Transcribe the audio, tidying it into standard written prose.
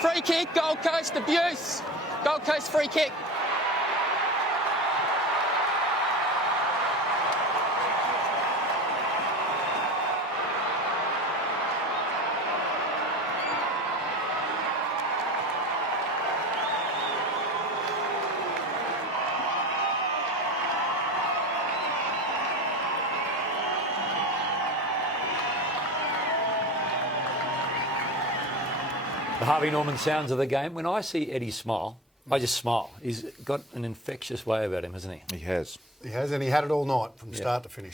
Free kick, Gold Coast, abuse. Gold Coast free kick. The Harvey Norman sounds of the game. When I see Eddie smile, I just smile. He's got an infectious way about him, hasn't he? He has. He has, and he had it all night from start to finish.